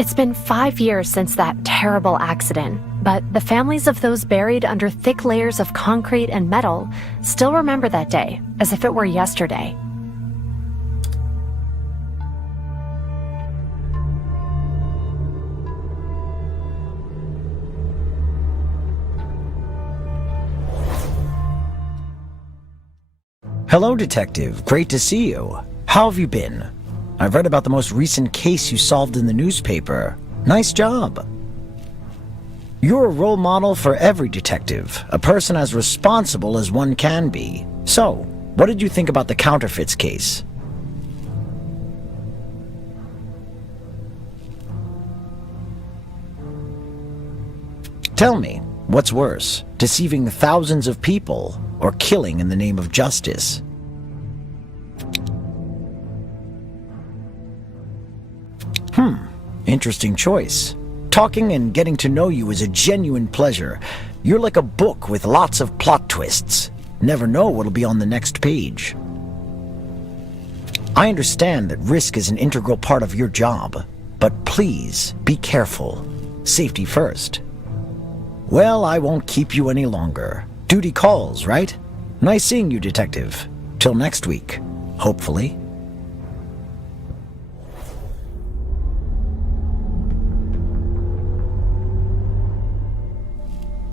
It's been 5 years since that terrible accident, but the families of those buried under thick layers of concrete and metal still remember that day as if it were yesterday. Hello, Detective. Great to see you. How have you been? I've read about the most recent case you solved in the newspaper. Nice job. You're a role model for every detective, a person as responsible as one can be. So, what did you think about the counterfeits case? Tell me, what's worse, deceiving thousands of people or killing in the name of justice? Interesting choice. Talking and getting to know you is a genuine pleasure. You're like a book with lots of plot twists. Never know what'll be on the next page. I understand that risk is an integral part of your job, but please be careful. Safety first. Well, I won't keep you any longer. Duty calls, right? Nice seeing you, Detective. Till next week, hopefully.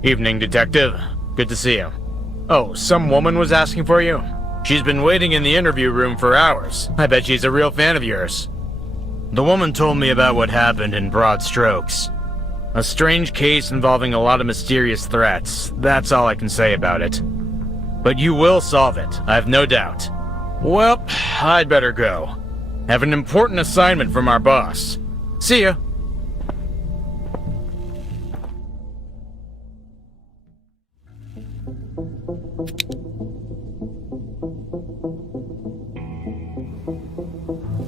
Evening, Detective. Good to see you. Oh, some woman was asking for you? She's been waiting in the interview room for hours. I bet she's a real fan of yours. The woman told me about what happened in broad strokes. A strange case involving a lot of mysterious threats. That's all I can say about it. But you will solve it, I have no doubt. Well, I'd better go. Have an important assignment from our boss. See ya.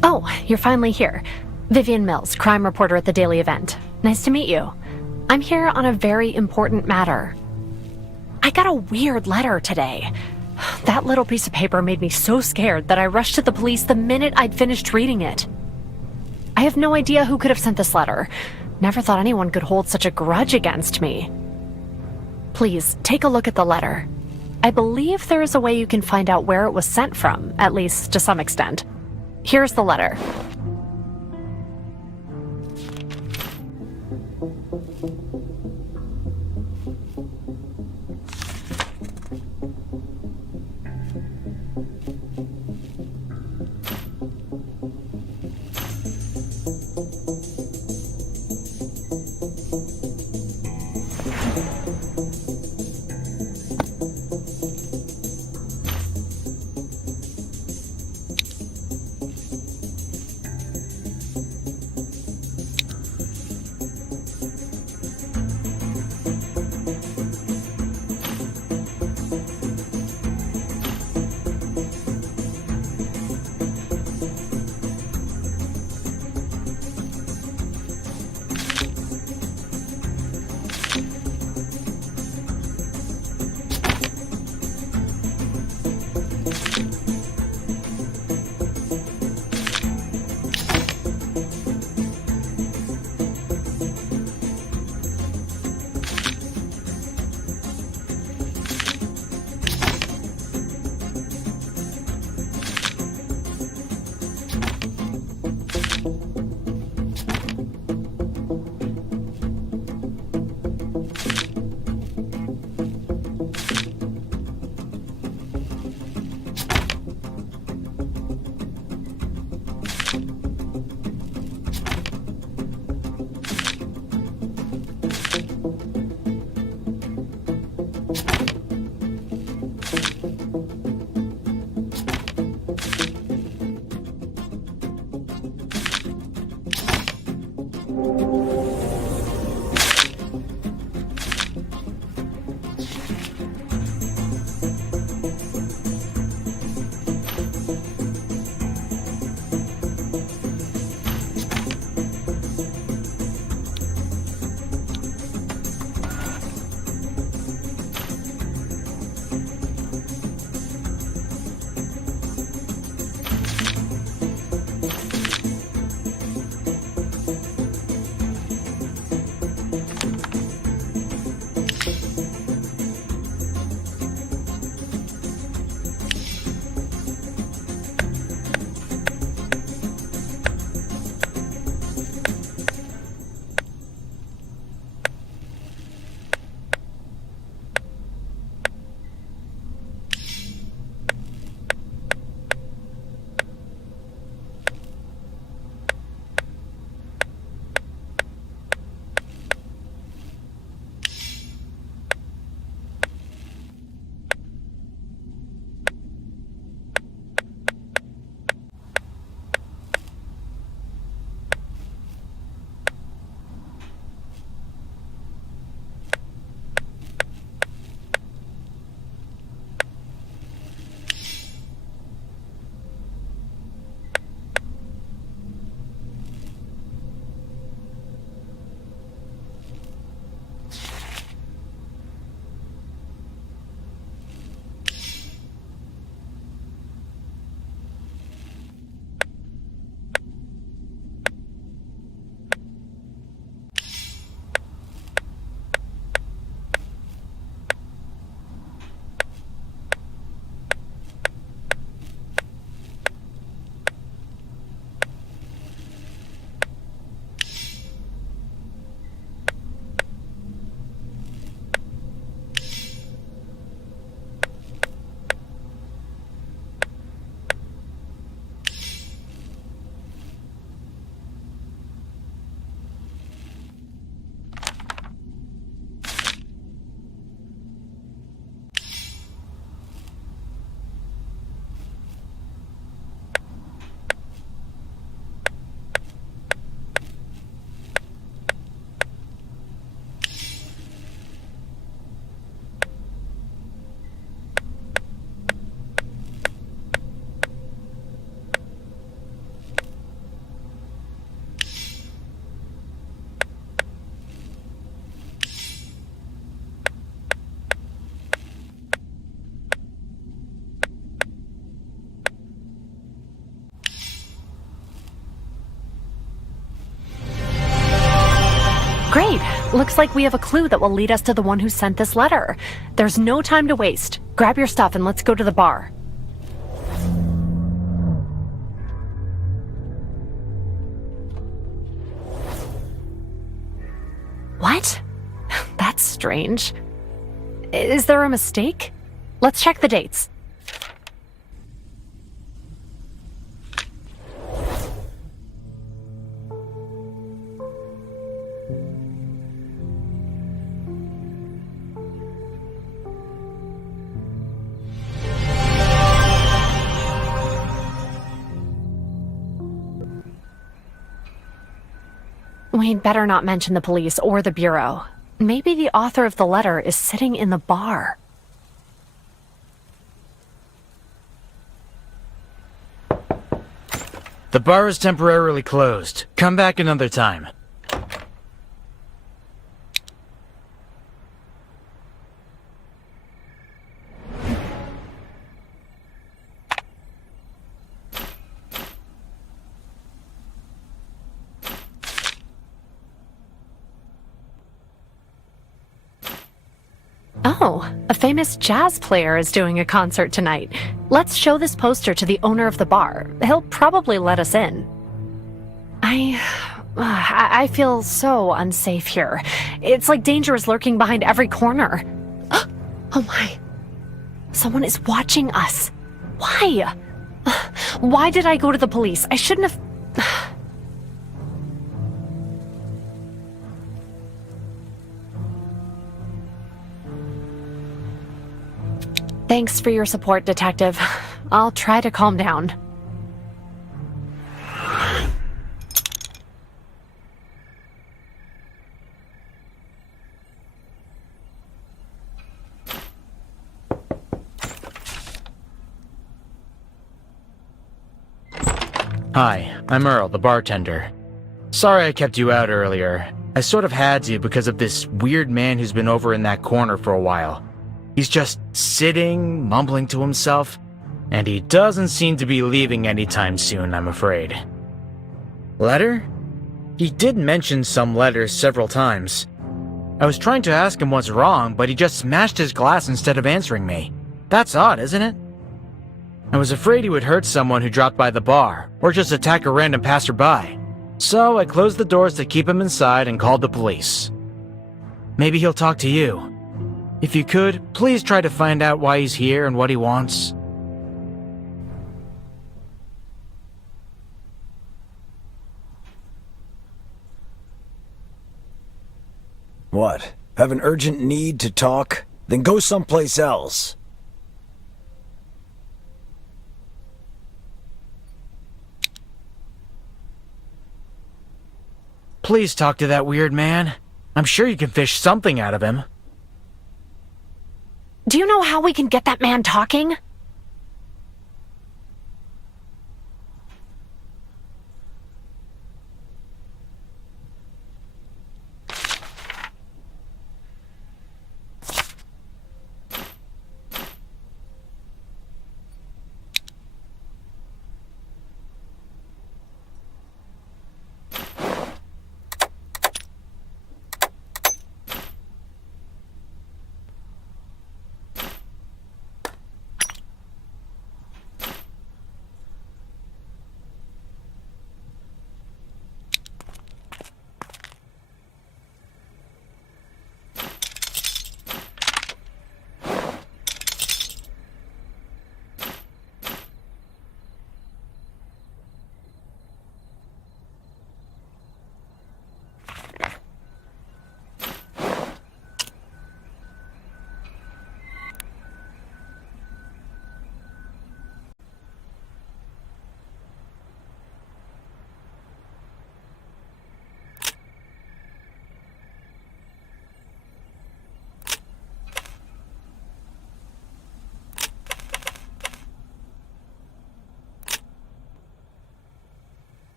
Oh, you're finally here. Vivian Mills, crime reporter at the Daily Event. Nice to meet you. I'm here on a very important matter. I got a weird letter today. That little piece of paper made me so scared that I rushed to the police the minute I'd finished reading it. I have no idea who could have sent this letter. Never thought anyone could hold such a grudge against me. Please, take a look at the letter. I believe there is a way you can find out where it was sent from, at least to some extent. Here's the letter. Great. Looks like we have a clue that will lead us to the one who sent this letter. There's no time to waste. Grab your stuff and let's go to the bar. What? That's strange. Is there a mistake? Let's check the dates. We'd better not mention the police or the bureau. Maybe the author of the letter is sitting in the bar. The bar is temporarily closed. Come back another time. Oh, a famous jazz player is doing a concert tonight. Let's show this poster to the owner of the bar. He'll probably let us in. I feel so unsafe here. It's like danger is lurking behind every corner. Oh my. Someone is watching us. Why? Why did I go to the police? I shouldn't have... Thanks for your support, Detective. I'll try to calm down. Hi, I'm Earl, the bartender. Sorry I kept you out earlier. I sort of had to because of this weird man who's been over in that corner for a while. He's just sitting, mumbling to himself, and he doesn't seem to be leaving anytime soon, I'm afraid. Letter? He did mention some letters several times. I was trying to ask him what's wrong, but he just smashed his glass instead of answering me. That's odd, isn't it? I was afraid he would hurt someone who dropped by the bar, or just attack a random passerby. So I closed the doors to keep him inside and called the police. Maybe he'll talk to you. If you could, please try to find out why he's here and what he wants. What? Have an urgent need to talk? Then go someplace else. Please talk to that weird man. I'm sure you can fish something out of him. Do you know how we can get that man talking?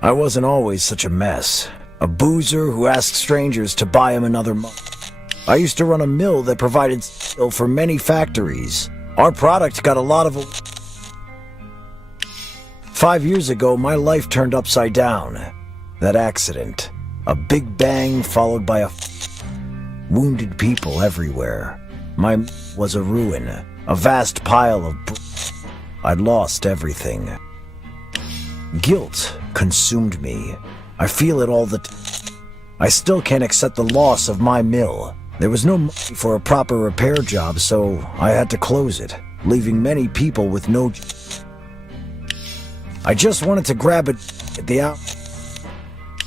I wasn't always such a mess. A boozer who asked strangers to buy him another month. I used to run a mill that provided steel for many factories. Our product got a lot of... 5 years ago, my life turned upside down. That accident. A big bang followed by wounded people everywhere. My was a ruin. A vast pile of... I'd lost everything. Guilt consumed me. I feel it all the time. I still can't accept the loss of my mill. There was no money for a proper repair job, so I had to close it, leaving many people with no... I just wanted to grab it at the out...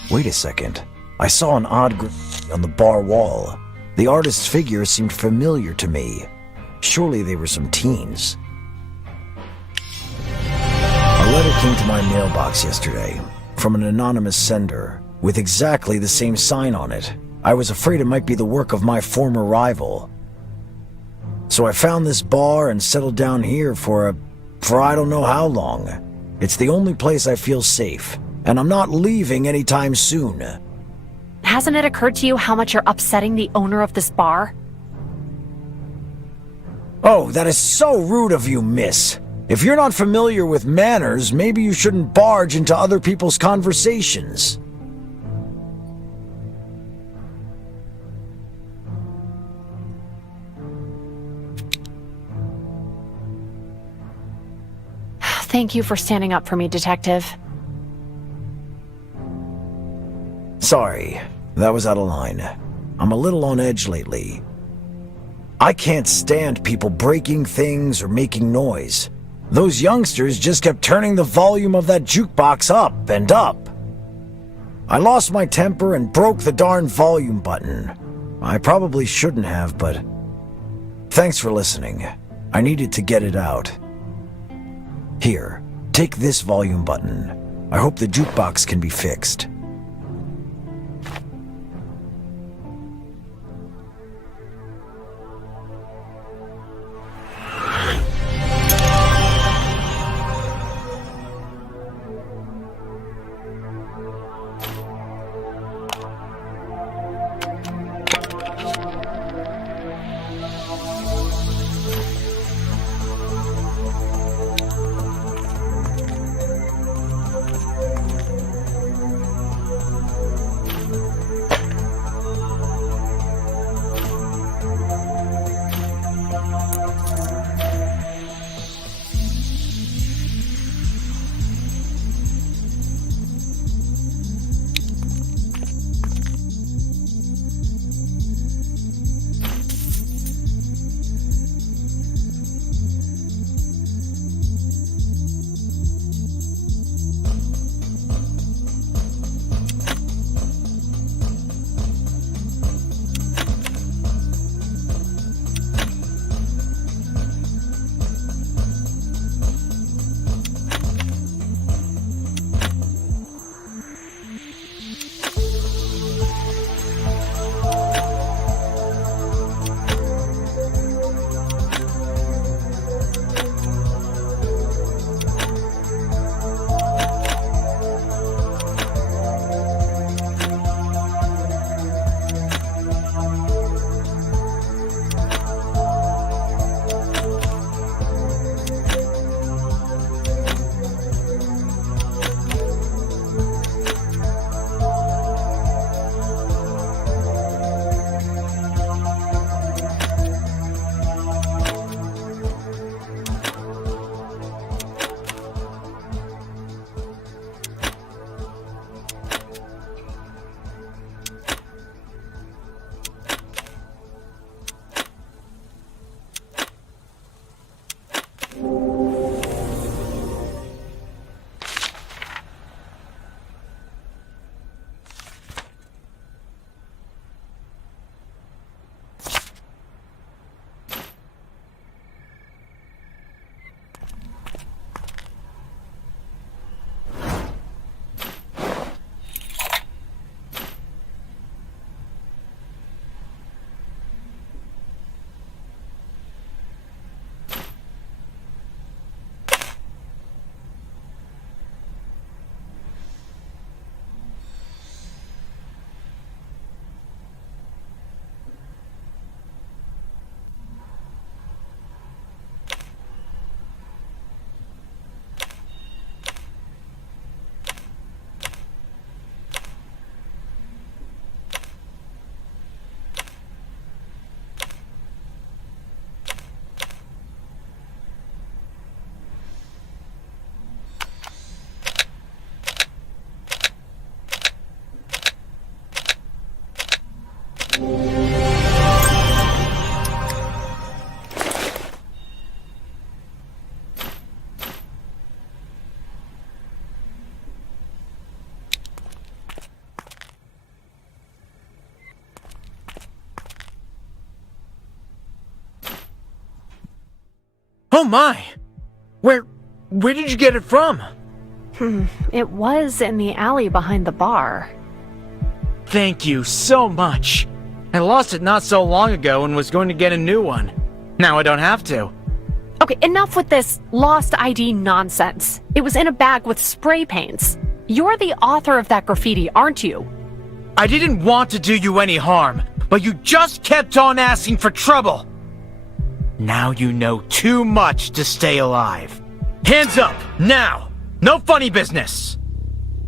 Wait a second. I saw an odd graffiti on the bar wall. The artist's figure seemed familiar to me. Surely they were some teens. A letter came to my mailbox yesterday, from an anonymous sender, with exactly the same sign on it. I was afraid it might be the work of my former rival. So I found this bar and settled down here for I don't know how long. It's the only place I feel safe, and I'm not leaving anytime soon. Hasn't it occurred to you how much you're upsetting the owner of this bar? Oh, that is so rude of you, miss. If you're not familiar with manners, maybe you shouldn't barge into other people's conversations. Thank you for standing up for me, Detective. Sorry, that was out of line. I'm a little on edge lately. I can't stand people breaking things or making noise. Those youngsters just kept turning the volume of that jukebox up and up. I lost my temper and broke the darn volume button. I probably shouldn't have, but... Thanks for listening. I needed to get it out. Here, take this volume button. I hope the jukebox can be fixed. Oh my! Where did you get it from? It was in the alley behind the bar. Thank you so much. I lost it not so long ago and was going to get a new one. Now I don't have to. Okay, enough with this lost ID nonsense. It was in a bag with spray paints. You're the author of that graffiti, aren't you? I didn't want to do you any harm, but you just kept on asking for trouble. Now you know too much to stay alive. Hands up, now! No funny business!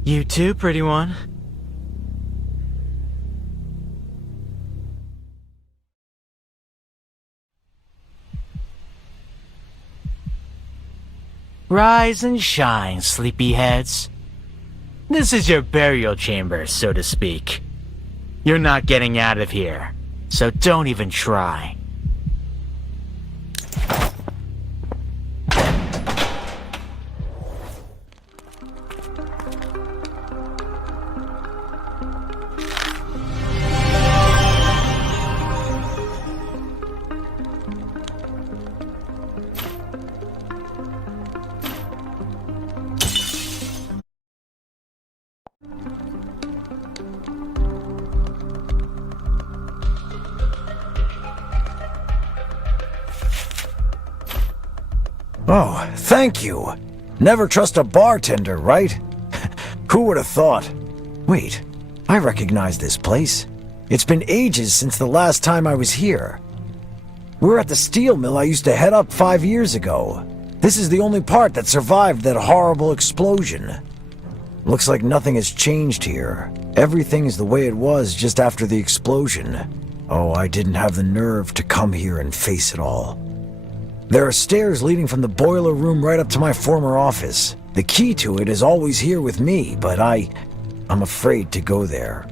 You too, pretty one. Rise and shine, sleepyheads. This is your burial chamber, so to speak. You're not getting out of here, so don't even try. Oh, thank you. Never trust a bartender, right? Who would have thought? Wait, I recognize this place. It's been ages since the last time I was here. We're at the steel mill I used to head up 5 years ago. This is the only part that survived that horrible explosion. Looks like nothing has changed here. Everything is the way it was just after the explosion. Oh, I didn't have the nerve to come here and face it all. There are stairs leading from the boiler room right up to my former office. The key to it is always here with me, but I'm afraid to go there.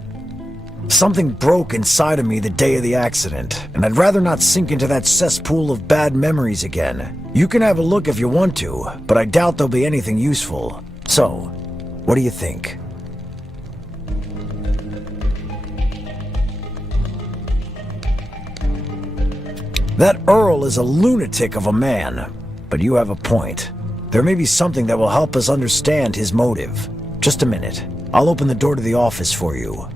Something broke inside of me the day of the accident, and I'd rather not sink into that cesspool of bad memories again. You can have a look if you want to, but I doubt there'll be anything useful. So, what do you think? That Earl is a lunatic of a man, but you have a point. There may be something that will help us understand his motive. Just a minute. I'll open the door to the office for you.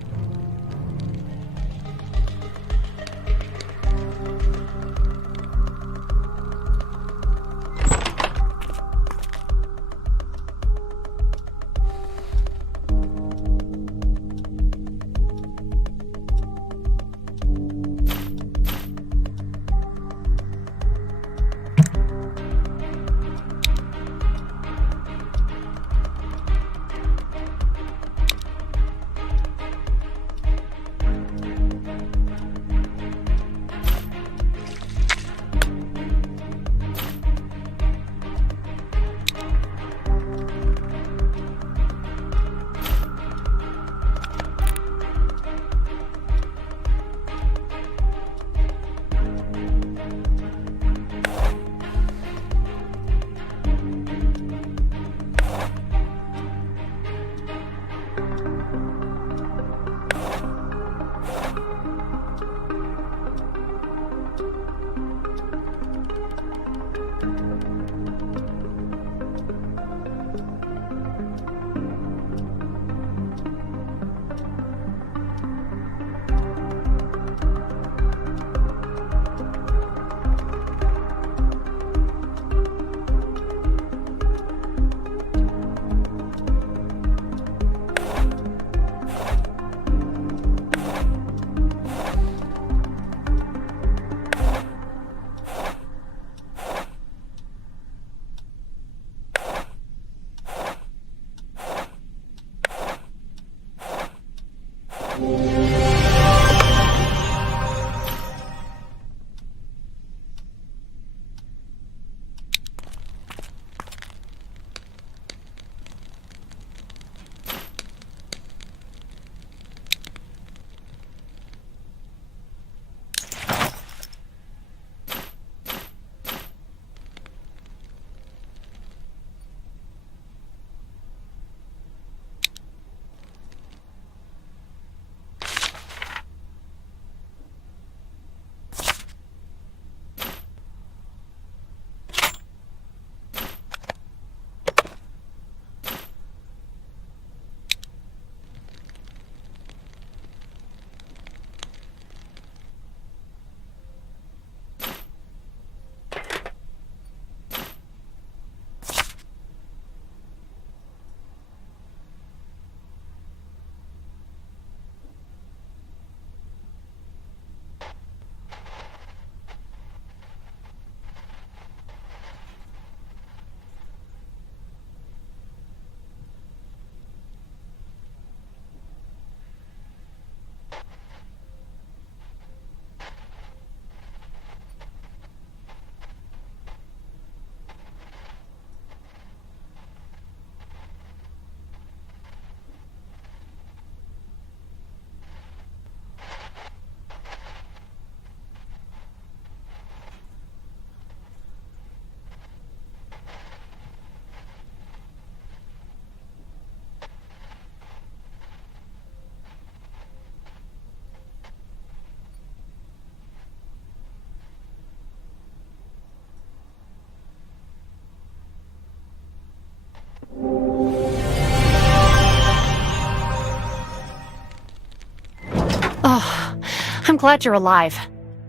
I'm glad you're alive.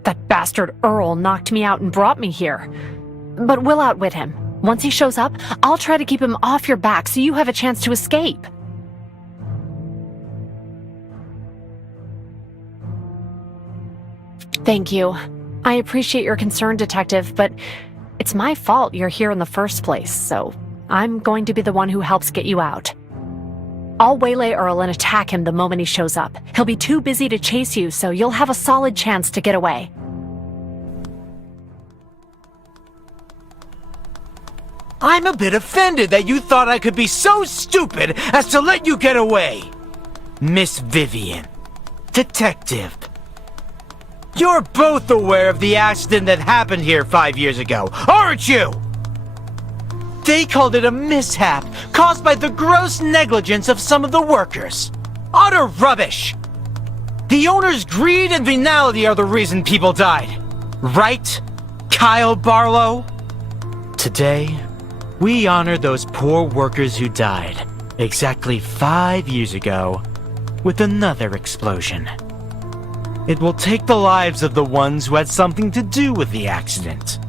That bastard Earl knocked me out and brought me here. But we'll outwit him. Once he shows up, I'll try to keep him off your back so you have a chance to escape. Thank you. I appreciate your concern, Detective, but it's my fault you're here in the first place, so I'm going to be the one who helps get you out. I'll waylay Earl and attack him the moment he shows up. He'll be too busy to chase you, so you'll have a solid chance to get away. I'm a bit offended that you thought I could be so stupid as to let you get away. Miss Vivian. Detective. You're both aware of the accident that happened here 5 years ago, aren't you? They called it a mishap caused by the gross negligence of some of the workers. Utter rubbish! The owner's greed and venality are the reason people died. Right, Kyle Barlow? Today, we honor those poor workers who died exactly 5 years ago with another explosion. It will take the lives of the ones who had something to do with the accident.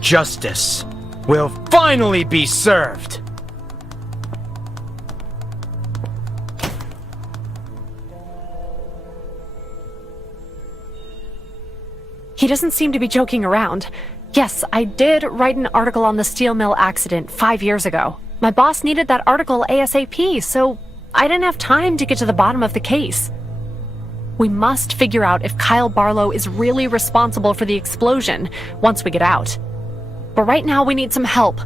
Justice will finally be served! He doesn't seem to be joking around. Yes, I did write an article on the steel mill accident 5 years ago. My boss needed that article ASAP, so I didn't have time to get to the bottom of the case. We must figure out if Kyle Barlow is really responsible for the explosion once we get out. But right now we need some help.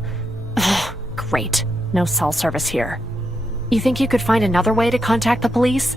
Ugh, great. No cell service here. You think you could find another way to contact the police?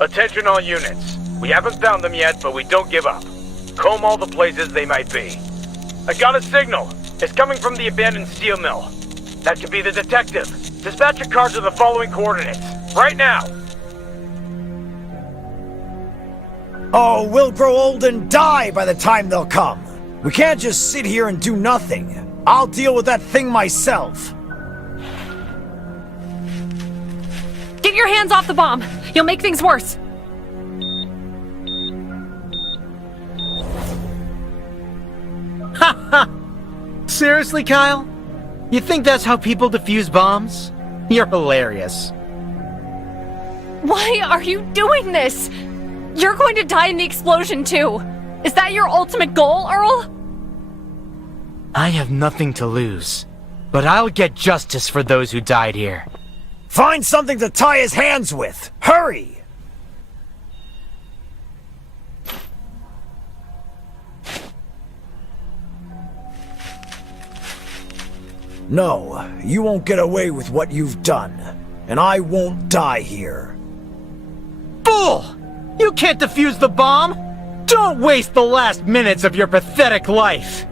Attention all units. We haven't found them yet, but we don't give up. Comb all the places they might be. I got a signal. It's coming from the abandoned steel mill. That could be the detective. Dispatch a car to the following coordinates. Right now! Oh, we'll grow old and die by the time they'll come. We can't just sit here and do nothing. I'll deal with that thing myself. Get your hands off the bomb! You'll make things worse! Seriously, Kyle? You think that's how people defuse bombs? You're hilarious. Why are you doing this? You're going to die in the explosion too! Is that your ultimate goal, Earl? I have nothing to lose, but I'll get justice for those who died here. Find something to tie his hands with. Hurry! No, you won't get away with what you've done, and I won't die here. Fool! You can't defuse the bomb! Don't waste the last minutes of your pathetic life!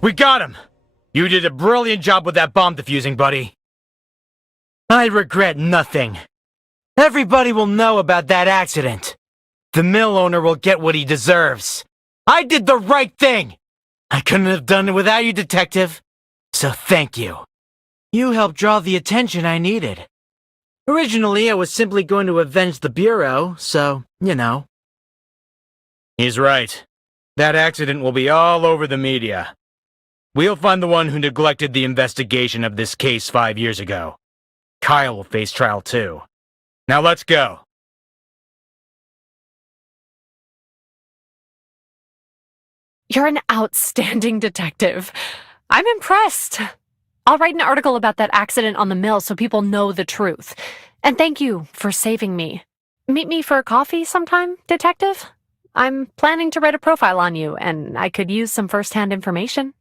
We got him! You did a brilliant job with that bomb defusing, buddy. I regret nothing. Everybody will know about that accident. The mill owner will get what he deserves. I did the right thing! I couldn't have done it without you, Detective. So thank you. You helped draw the attention I needed. Originally, I was simply going to avenge the Bureau, so, you know. He's right. That accident will be all over the media. We'll find the one who neglected the investigation of this case 5 years ago. Kyle will face trial too. Now let's go. You're an outstanding detective. I'm impressed. I'll write an article about that accident on the mill so people know the truth. And thank you for saving me. Meet me for coffee sometime, detective? I'm planning to write a profile on you, and I could use some first-hand information.